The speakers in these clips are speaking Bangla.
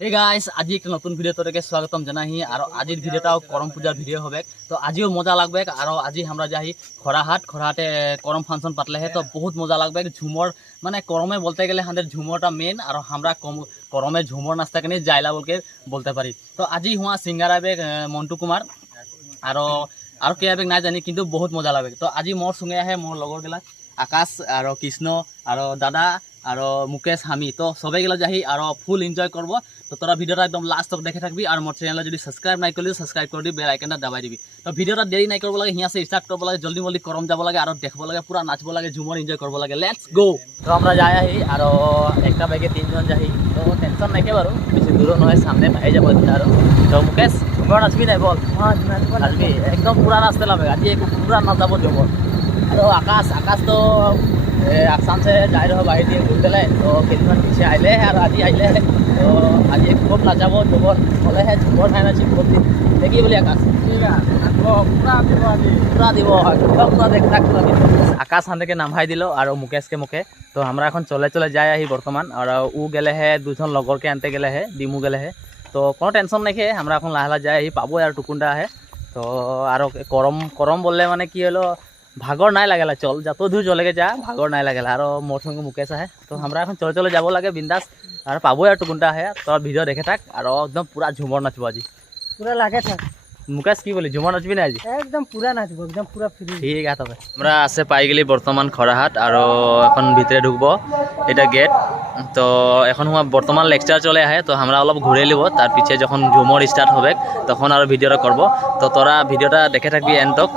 এই গাইস আজি একটা নতুন ভিডিও তোদেরকে স্বাগতম জানাই আর আজির ভিডিওটাও করম পূজার ভিডিও হবে। তো আজিও মজা লাগবে আর আজি আমরা যাই খরাহাটে করম ফাংশন পাতলে হে তো বহুত মজা লাগবে। ঝুমর মানে করমে বলতে গেলে আমাদের ঝুমরটা মেন আর আমরা করমে ঝুমর নাচটাকে নিয়ে যাইলা বলকে বলতে পারি। তো আজি হুয়া সিঙ্গার আবে মন্টু কুমার আর কে আবে না জানি কিন্তু বহুত মজা লাগবে। তো আজি মোর সঙ্গে আহে মোর লগর গেলা আকাশ আর কৃষ্ণ আর দাদা আর মুকেশ হামি। তো সবাই গেলে যাই আর ফুল এনজয় করব। তো তোরা ভিডিওটা একদম লাস্ট তক দেখে থাকবি আর মোর চ্যানেল যদি সাবস্ক্রাইব নাই করলি সাবস্ক্রাইব করে দিবি, বেল আইকনটা দাবাই দিবি। তো ভিডিওটা দেরি নাই করব লাগে, হিয়াসে স্টার্ট করব লাগে, জলদি জলদি করম যাব লাগে আর দেখব লাগে, পুরা নাচব লাগে, ঝুমর এনজয় করব লাগে। Let's go. তো আমরা যাই আহি আর একটা বাইকে তিনজন যাই। তো টেনশন নাই বারো, বেশি দূর নয়, সামনে পাই যাব। আর তো মুকেশ তোমরা নাচবি নাই বল? নাচবি একদম পুরা নাচতে লাগবে আজি, পুরা নাচাব ঝুমর। আর আকাশ তো आसाम से जा रहे हो बाहर दिन घूम गए। तो केदिनमान पीछे आइले और आज आइले। तो आज खूब नाचाब झुमर बोले है, झुमर खाई नाची बहुत दिन देखी बोली आकाश पूरा দিব एकदम पूरा देख आकाश हाथे के नामाई दिल और मुकेश के मुखे। तो हमारा এখন चले चले जाए ही बर्तमान और ऊ गए है दुजन लगोर के आनते गए है, डिमू गए है। तो कोनो टेंशन नहीं हमारा এখন लाहे जाए ही पाबो और टुकुंडा है। तो और करम बोले माने कि हलो भागर नहीं लगेला, चल जत दूर चले जा भागर नहीं लगेला। और मोर संगे मुकेश है। तो हमारा এখন चले चले যাব लगे बिंदास और पाबो और टुकुंडा है। तो भिडिओ देखे थाक और एकदम पूरा झुमर नाचब आज पूरा लागे था। मुकेश की बोली झुमर नाचबी ना आज? एकदम पूरा नाचब एकदम पूरा फ्री। ठीक है। तब আমরা আছে পাই গেলি বর্তমান খরাহাট আর এখন ভিতরে ঢুকবো, এটা গেট। তো এখন বর্তমান লেকচার চলে আহে। তো আমরা অলপ ঘুরে লিব, তার পিছে যখন ঝুমর স্টার্ট হবে তখন আর ভিডিওটা করব। তো তোরা ভিডিওটা দেখে থাকবি এন্ড তক।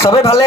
চবে ভালে